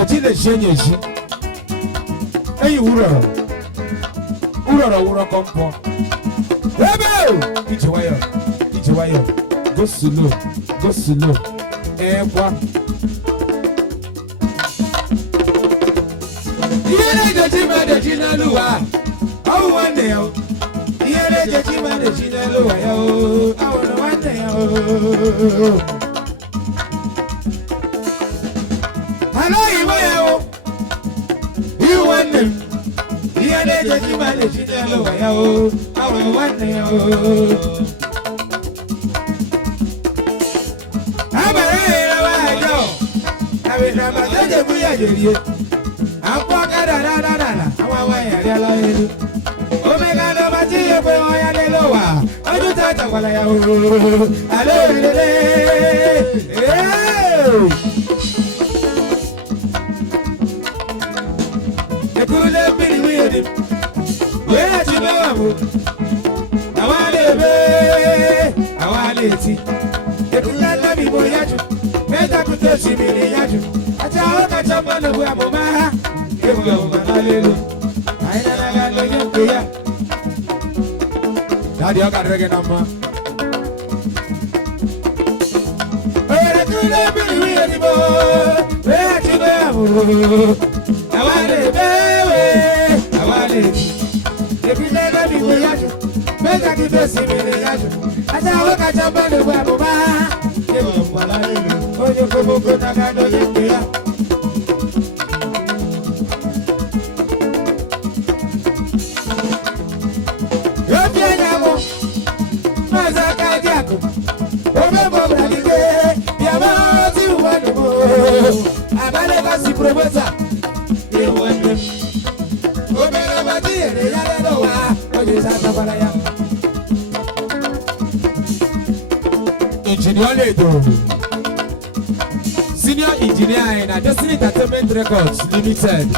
oti le shenye shi eyi wuro kompo ebe ije wayo go slow ekwa yele jejima de jinaluwa awu wane yo yele jejima de jinaluwa yo awu wane yo hello iwo you wane yele jejima de jinaluwa yo awu wane yo abere wa yo awe na baje buya jeriye akwa da awa ya ya la elu omega no ba ti ye pe o ya le lo wa oju ta ta wala ya o ale le e kule biri wi edi we ya ti be wa mo awale ti e kule la bi bo ya ju meta ku to si mi ya ju ata o ka cha mo no bu amoma Daddy, I got reggae number. Senior engineer in Destiny Entertainment Records Limited.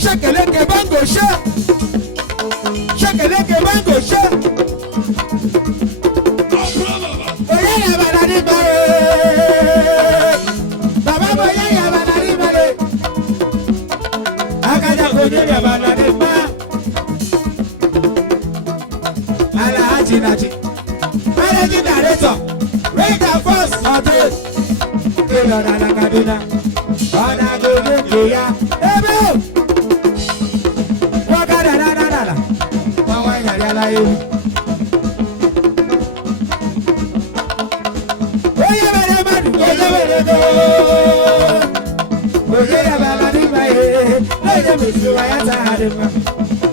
Shakaleke bango sha, shakaleke bango sha. Oya ya banani bare, baba boya ya banani bare. Akaja konya ya banani ba. Ala haji naji, managing director, Rita First Hotel. Kilo na Kaduna, ona go get ya, ebe.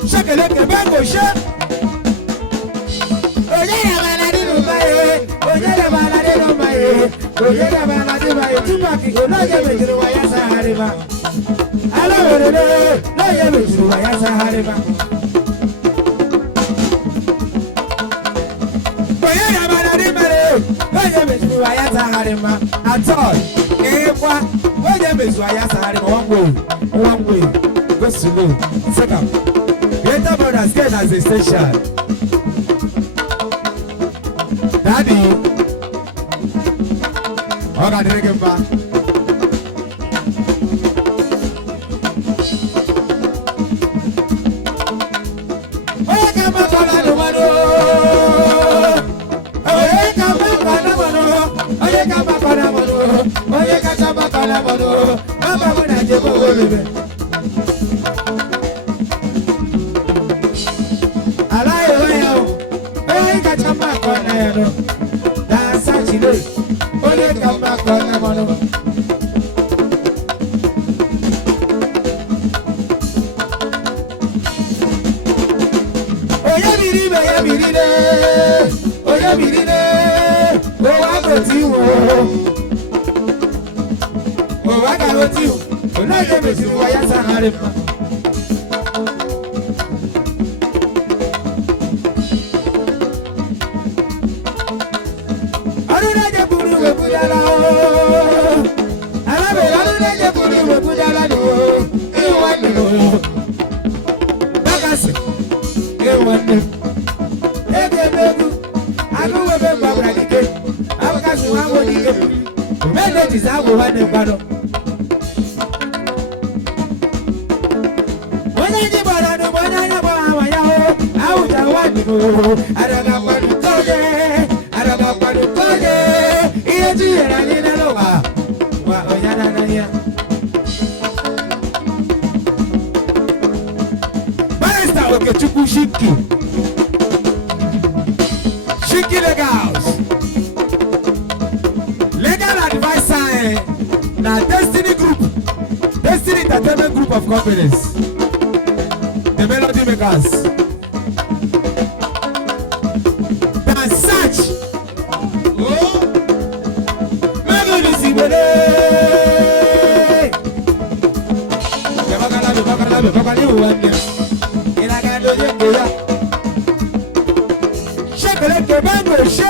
Shakaleke bango sha. Oyera baladi no bae, oyera baladi no bae, oyera baladi bae. Tupaki onoye mejiru wa ya sahariba. Alo lele, onoye mejiru wa ya sahariba. Oyera baladi bae, onoye mejiru wa ya sahariba. At all, ewa, onoye mejiru wa ya sahariba. One way, go slow. Second. Greater Brothers get as a station. Daddy, I got to take him back. biri me ya biri ne. O ya biri ne. O wa go ti wo. O wa ga go ti wo. O na je me si wo ya sa hare ma. Aru na je buru we kujala o. Ala be aru na je buru we kujala ni o. E wa ni o. Bakasi. E wa ni. Ebebu, anu webe babra dike. Abakasu wango dike. Mende tisago wane bado. Mwenye bora no mwenye bora wanyao. Auta wani no. Araga kwadu koje. Araga kwadu koje. Iye tuye na nina lowa. Wa onyana na ya. Barista Okechukwu Shiki. Shiki Legal advisor na Destiny Group, Destiny Entertainment Group of Companies, the Melody Makers. Then search. Oh, Melody Sibele. Bakala uwande. Inagado yengeya. Shekele kebango she.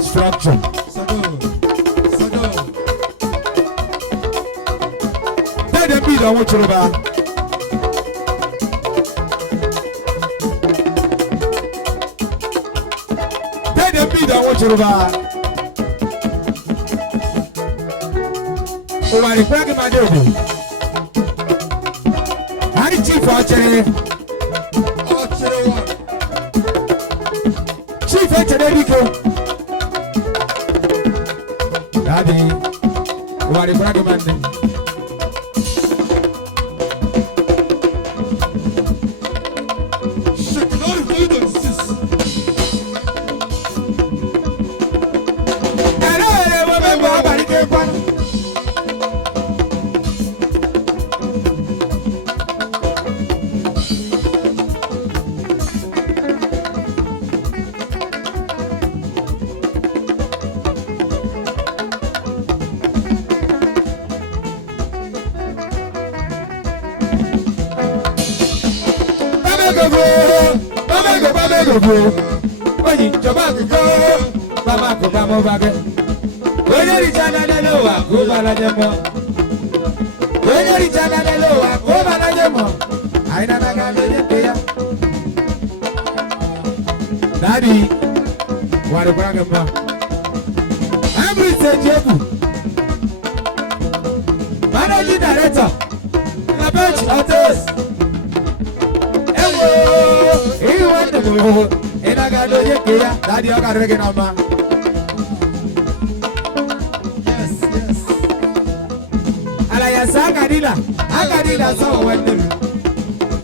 Structure. Tell them be the one to roba. Tell them be the one to roba. Oh my God, my baby. How did Chief Archery? Chief Archery. Daddy, who are the Bragaman? Oyi jọba kuko baba ko ba mo ba ke oye ri jana de lo wa ko ba la je mo oye ri jana de lo wa ko ba la je mo ai na ga le je ya Daddy wa ri bra ga ba every say jebu managing director bench others. Ewo, you want to go? And I got no idea. Daddy, I got regular man. Yes, yes. Alaya Sagadila, so when them.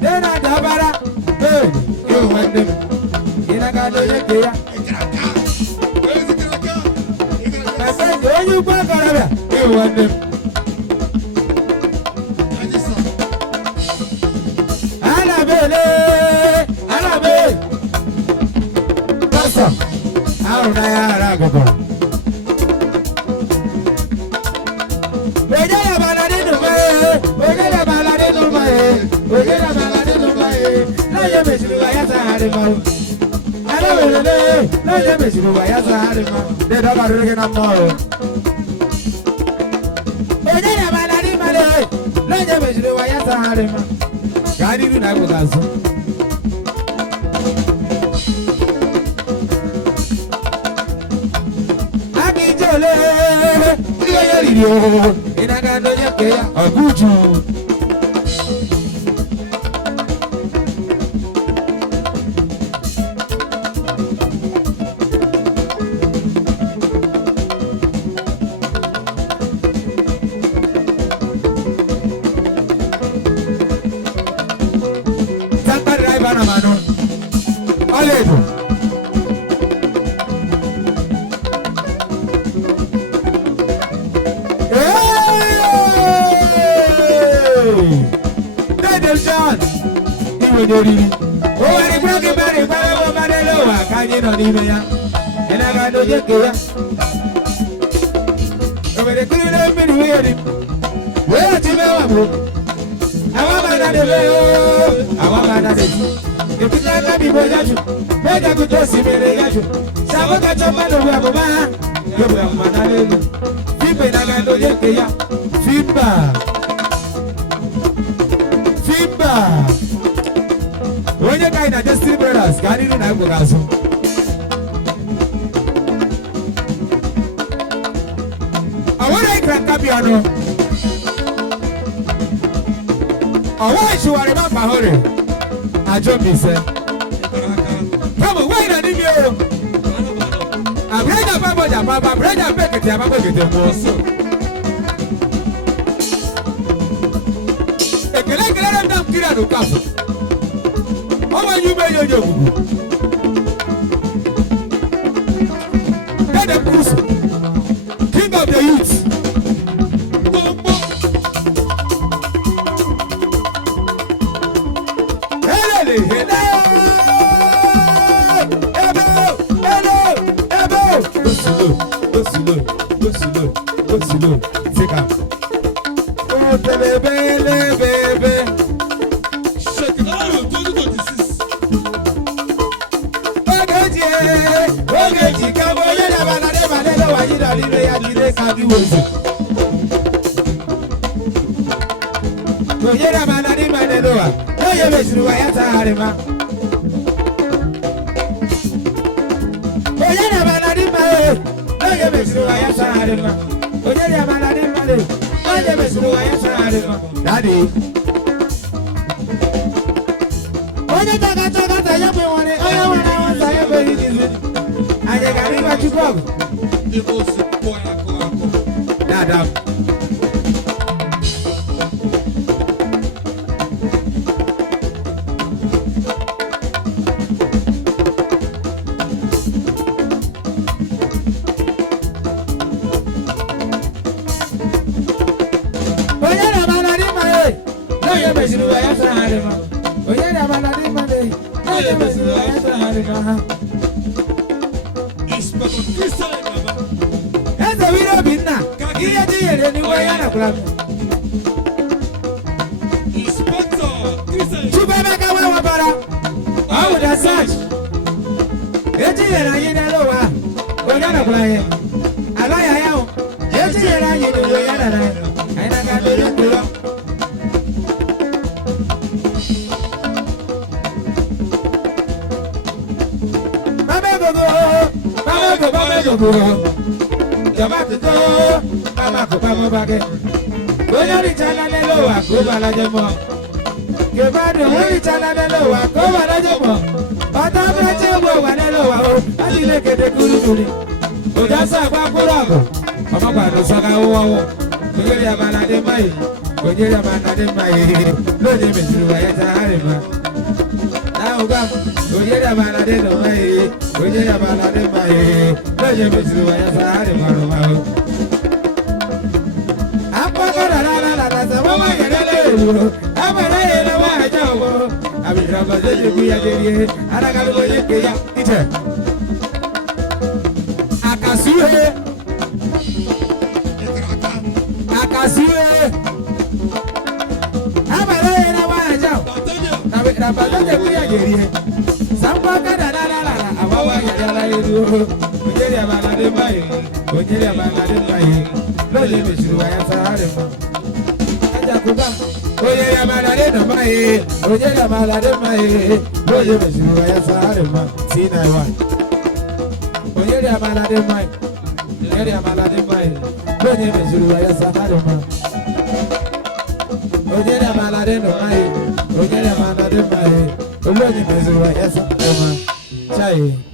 Then I dabara, hey, you want them. And I got no idea. My friend, when you go, you want them. Alabe, Pastor, how do I go? Ojala balade no mae, ojala balade no mae, ojala balade no mae. Na ye mesuru ya sahare ma. Ala wele, na ye mesuru ya sahare ma. De da baru ke na ma. Ojala balade male, na ye mesuru ya sahare ma. Gadi du na go gazo. Aki jole, iye lirio, inaga no ye ke aguju. Mano, olha isso. John, you will do. Oh, I broke body, Badalo, Kanye on Ivia, and I got no Yakia. Over the good have been weird. Where to know? I want another way. I want another. If you can't be Boyaju, make a good dress in Yaju. Sabaka Chamano, you will manage. People, I got no Yakia. Feedback. When you guys are just three brothers, can you know Gazo? I want to crack up piano. I want you to remember Hore. I jump in, sir. Come on, wait a minute. I'm ready to Papa, ready to make it. I'm going to get more. Kira no caso. How are you made your Head of Bruce, King of the Youth. Go slow. Take up. Oh, baby. Ogeji kabo yeda balade balade wa yida libe ya jide kadi wozu. Ko yeda balade balade wa, yo ye besuru wa ya taharima. Ko yeda balade balade, yo ye besuru wa ya taharima. Ko yeda balade balade, yo ye besuru wa ya taharima. Daddy. Oye toka tayape wane, oye wana tayape hizi. Aje kariba chukua. Ndiko sipo yako. Dada. Oye na baladi mae. No ye mesuru ya saharima. Oye na baladi mae. No ye mesuru ya saharima. Ese vino binna, kaki tiye ni wayana club. Chubebe kawa wabara, au da search. Eti na yina lowa, wayana club. Alaya yao, eti na yina wayana na. Aina kadoro kula. Bamako, Jamako, Bamako, onye richala n'elu ụwa ka o balaje mmụọ kebadụ onye richala n'elu ụwa ka o balaje mmụọ ọta mmechi egwu ụwa n'elu ụwa o adịla ekede kurukuri ojasa agba mkpụrụ ọgụ ọmọkwado sọga ụwọwụ onyere ya mana dị mma ihe onyere ya mana dị mma ihe n'onye meziri ụwa ya tagharị mma n'ahụgwa m onyere ya mana dị mma ihe onyere ya mana dị mma ihe n'onye meziri ụwa ya tagharị mma n'ụwa o Oye ya malade no mai, oye ya malade mai, oye mesiru ya sare ma, sina wa. Oye ya malade mai, oye ya malade mai, oye mesiru ya sare ma. Oye ya malade no mai, oye ya malade mai, oye mesiru ya sare ma. Chai.